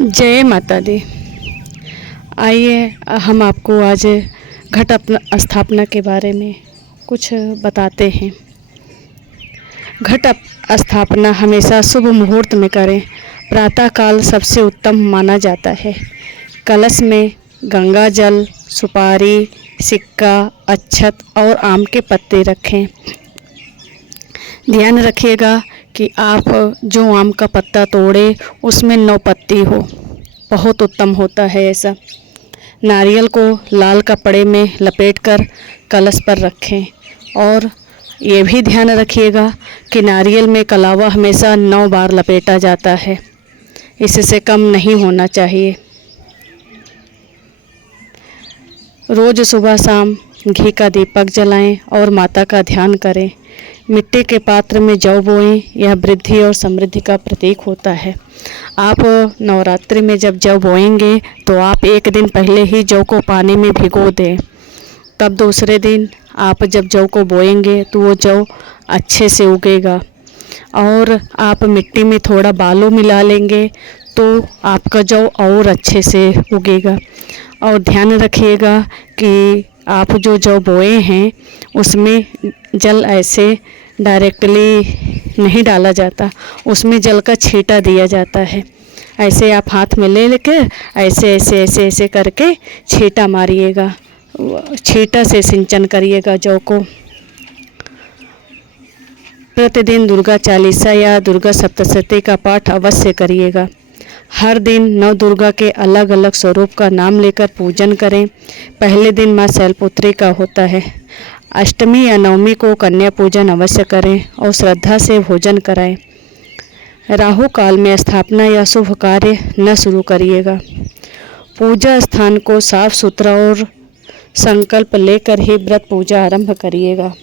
जय माता दी। आइए हम आपको आज घट स्थापना के बारे में कुछ बताते हैं। घट स्थापना हमेशा शुभ मुहूर्त में करें। प्रातःकाल सबसे उत्तम माना जाता है। कलश में गंगा जल, सुपारी, सिक्का, अक्षत और आम के पत्ते रखें। ध्यान रखिएगा कि आप जो आम का पत्ता तोड़े उसमें 9 पत्ती हो, बहुत उत्तम होता है ऐसा। नारियल को लाल कपड़े में लपेटकर कलश पर रखें और ये भी ध्यान रखिएगा कि नारियल में कलावा हमेशा 9 बार लपेटा जाता है, इससे कम नहीं होना चाहिए। रोज़ सुबह शाम घी का दीपक जलाएं और माता का ध्यान करें। मिट्टी के पात्र में जौ बोएं, यह वृद्धि और समृद्धि का प्रतीक होता है। आप नवरात्रि में जब जौ बोएंगे तो आप एक दिन पहले ही जौ को पानी में भिगो दें। तब दूसरे दिन आप जब जौ को बोएंगे तो वो जौ अच्छे से उगेगा। और आप मिट्टी में थोड़ा बालू मिला लेंगे तो आपका जौ और अच्छे से उगेगा। और ध्यान रखिएगा कि आप जो जौ बोए हैं उसमें जल ऐसे डायरेक्टली नहीं डाला जाता, उसमें जल का छींटा दिया जाता है। ऐसे आप हाथ में ले लेके ऐसे ऐसे ऐसे ऐसे करके छींटा मारिएगा, छींटा से सिंचन करिएगा जौ को। प्रतिदिन दुर्गा चालीसा या दुर्गा सप्तशती का पाठ अवश्य करिएगा। हर दिन नव दुर्गा के अलग अलग स्वरूप का नाम लेकर पूजन करें। पहले दिन माँ शैलपुत्री का होता है। अष्टमी या नवमी को कन्या पूजन अवश्य करें और श्रद्धा से भोजन कराएं। राहु काल में स्थापना या शुभ कार्य न शुरू करिएगा। पूजा स्थान को साफ सुथरा और संकल्प लेकर ही व्रत पूजा आरंभ करिएगा।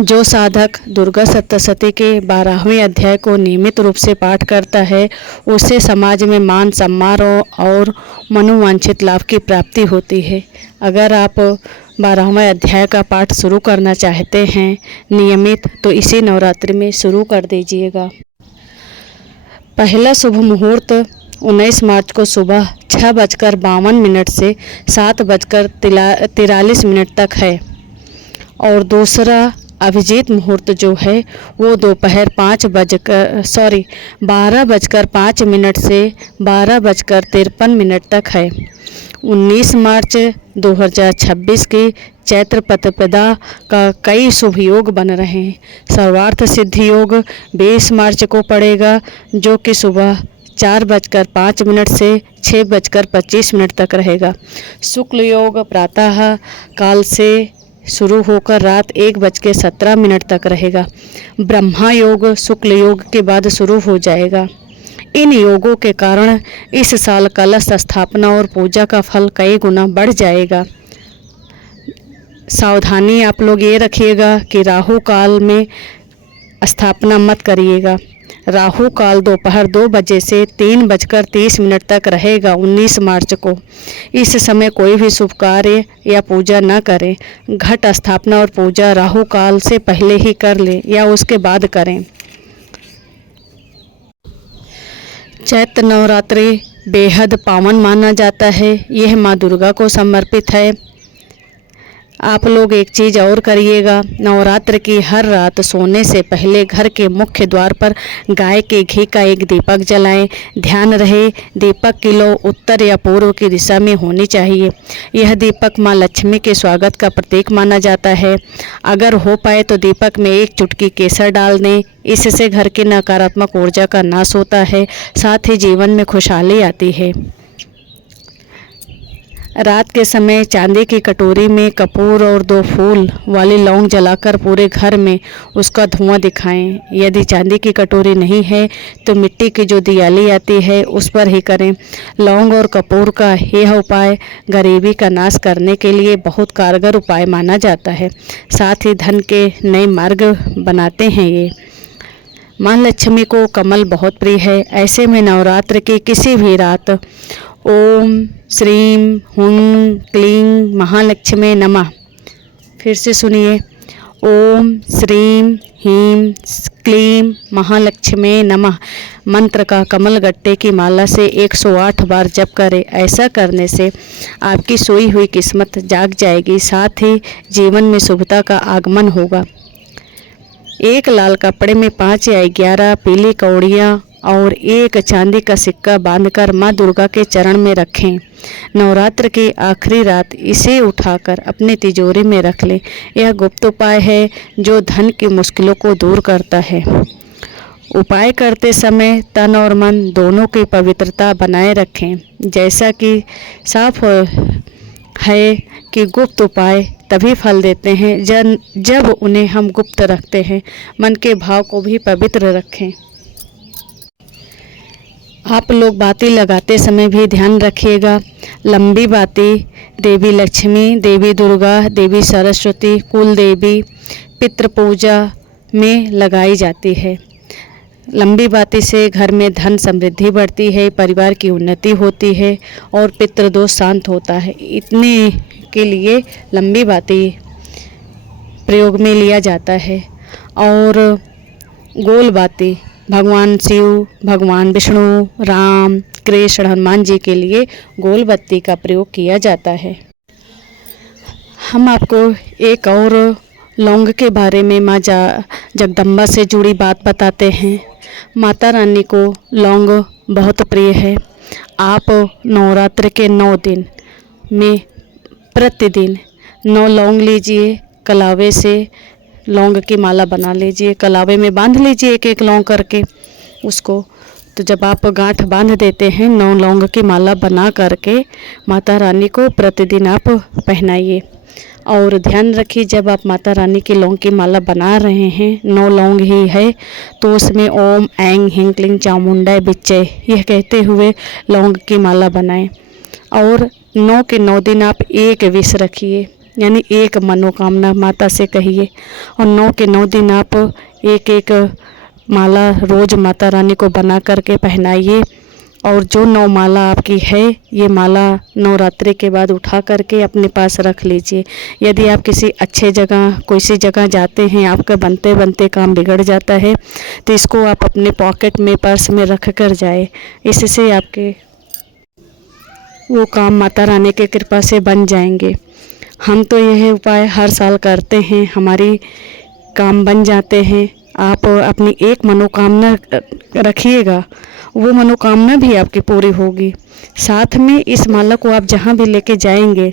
जो साधक दुर्गा सप्तशती के 12वें अध्याय को नियमित रूप से पाठ करता है उसे समाज में मान सम्मान और मनोवांछित लाभ की प्राप्ति होती है। अगर आप 12वें अध्याय का पाठ शुरू करना चाहते हैं नियमित तो इसी नवरात्रि में शुरू कर दीजिएगा। पहला शुभ मुहूर्त 19 मार्च को सुबह 6:52 से 7:43 तक है और दूसरा अभिजीत मुहूर्त जो है वो दोपहर 12:05 से 12:53 तक है। 19 मार्च 2026 की चैत्र प्रतिपदा का कई शुभ योग बन रहे हैं। सर्वार्थ सिद्धि योग 20 मार्च को पड़ेगा जो कि सुबह 4:05 से 6:25 तक रहेगा। शुक्ल योग प्रातः काल से शुरू होकर रात 1:17 तक रहेगा। ब्रह्मा योग शुक्ल योग के बाद शुरू हो जाएगा। इन योगों के कारण इस साल कलश स्थापना और पूजा का फल कई गुना बढ़ जाएगा। सावधानी आप लोग ये रखिएगा कि राहु काल में स्थापना मत करिएगा। राहु काल दोपहर 2 बजे से 3:30 तक रहेगा 19 मार्च को। इस समय कोई भी शुभ कार्य या पूजा न करें। घट स्थापना और पूजा राहु काल से पहले ही कर लें या उसके बाद करें। चैत्र नवरात्रि बेहद पावन माना जाता है। यह माँ दुर्गा को समर्पित है। आप लोग एक चीज़ और करिएगा, नवरात्र की हर रात सोने से पहले घर के मुख्य द्वार पर गाय के घी का एक दीपक जलाएं। ध्यान रहे दीपक की लौ उत्तर या पूर्व की दिशा में होनी चाहिए। यह दीपक माँ लक्ष्मी के स्वागत का प्रतीक माना जाता है। अगर हो पाए तो दीपक में 1 चुटकी केसर डाल दें। इससे घर की नकारात्मक ऊर्जा का नाश होता है, साथ ही जीवन में खुशहाली आती है। रात के समय चांदी की कटोरी में कपूर और 2 फूल वाली लौंग जलाकर पूरे घर में उसका धुआं दिखाएं। यदि चांदी की कटोरी नहीं है तो मिट्टी की जो दियाली आती है उस पर ही करें। लौंग और कपूर का यह उपाय गरीबी का नाश करने के लिए बहुत कारगर उपाय माना जाता है। साथ ही धन के नए मार्ग बनाते हैं। ये माँ लक्ष्मी को कमल बहुत प्रिय है। ऐसे में नवरात्र की किसी भी रात ओम श्रीं हुं क्लीं महालक्ष्मी नमः। फिर से सुनिए, ओम श्रीम ह्रीं क्लीं महालक्ष्मी नमः मंत्र का कमल गट्टे की माला से 108 बार जप करें। ऐसा करने से आपकी सोई हुई किस्मत जाग जाएगी, साथ ही जीवन में शुभता का आगमन होगा। एक लाल कपड़े में 5 या 11 पीली कौड़ियाँ और एक चांदी का सिक्का बांधकर माँ दुर्गा के चरण में रखें। नवरात्र की आखिरी रात इसे उठाकर अपनी तिजोरी में रख लें। यह गुप्त उपाय है जो धन की मुश्किलों को दूर करता है। उपाय करते समय तन और मन दोनों की पवित्रता बनाए रखें। जैसा कि साफ है कि गुप्त उपाय तभी फल देते हैं जब उन्हें हम गुप्त रखते हैं। मन के भाव को भी पवित्र रखें। आप लोग बाती लगाते समय भी ध्यान रखिएगा। लंबी बाती देवी लक्ष्मी, देवी दुर्गा, देवी सरस्वती, कुल देवी, पितृ पूजा में लगाई जाती है। लंबी बाती से घर में धन समृद्धि बढ़ती है, परिवार की उन्नति होती है और पितृदोष शांत होता है। इतने के लिए लंबी बाती प्रयोग में लिया जाता है। और गोल बाती भगवान शिव, भगवान विष्णु, राम, कृष्ण, हनुमान जी के लिए गोल बत्ती का प्रयोग किया जाता है। हम आपको एक और लौंग के बारे में माँ जगदम्बा से जुड़ी बात बताते हैं। माता रानी को लौंग बहुत प्रिय है। आप नवरात्र के 9 दिन में प्रतिदिन 9 लौंग लीजिए, कलावे से लौंग की माला बना लीजिए, कलावे में बांध लीजिए एक एक लौंग करके उसको। तो जब आप गांठ बांध देते हैं 9 लौंग की माला बना करके माता रानी को प्रतिदिन आप पहनाइए। और ध्यान रखिए जब आप माता रानी की लौंग की माला बना रहे हैं, 9 लौंग ही है, तो उसमें ओम ऐं ह्रीं क्लीं चामुंडाय विच्चे यह कहते हुए लौंग की माला बनाएं। और 9 के 9 दिन आप एक विष रखिए, यानी एक मनोकामना माता से कहिए। और 9 के 9 दिन आप एक एक माला रोज़ माता रानी को बना करके पहनाइए। और जो 9 माला आपकी है, ये माला नवरात्रि के बाद उठा करके अपने पास रख लीजिए। यदि आप किसी अच्छे जगह किसी जगह जाते हैं, आपका बनते बनते काम बिगड़ जाता है, तो इसको आप अपने पॉकेट में, पर्स में रख कर जाए। इससे आपके वो काम माता रानी की कृपा से बन जाएंगे। हम तो यह उपाय हर साल करते हैं, हमारी काम बन जाते हैं। आप अपनी एक मनोकामना रखिएगा, वो मनोकामना भी आपकी पूरी होगी। साथ में इस माला को आप जहाँ भी लेके जाएंगे,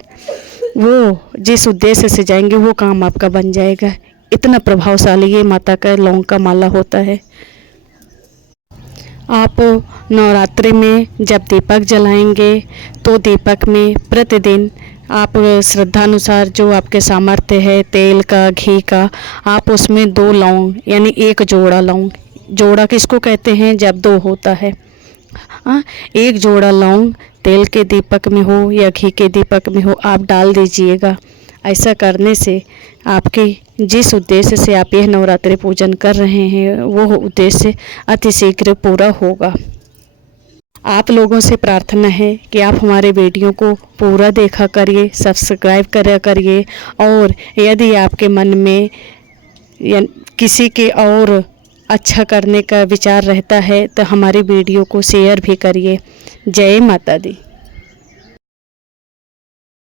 वो जिस उद्देश्य से जाएंगे वो काम आपका बन जाएगा। इतना प्रभावशाली ये माता का लौंग का माला होता है। आप नवरात्रि में जब दीपक जलाएंगे तो दीपक में प्रतिदिन आप श्रद्धानुसार जो आपके सामर्थ्य है, तेल का, घी का, आप उसमें 2 लौंग यानी 1 जोड़ा लौंग, जोड़ा किसको कहते हैं जब 2 होता है, 1 जोड़ा लौंग तेल के दीपक में हो या घी के दीपक में हो, आप डाल दीजिएगा। ऐसा करने से आपके जिस उद्देश्य से आप यह नवरात्रि पूजन कर रहे हैं वो उद्देश्य अतिशीघ्र पूरा होगा। आप लोगों से प्रार्थना है कि आप हमारे वीडियो को पूरा देखा करिए, सब्सक्राइब करा करिए। और यदि आपके मन में या किसी के और अच्छा करने का विचार रहता है तो हमारी वीडियो को शेयर भी करिए। जय माता दी।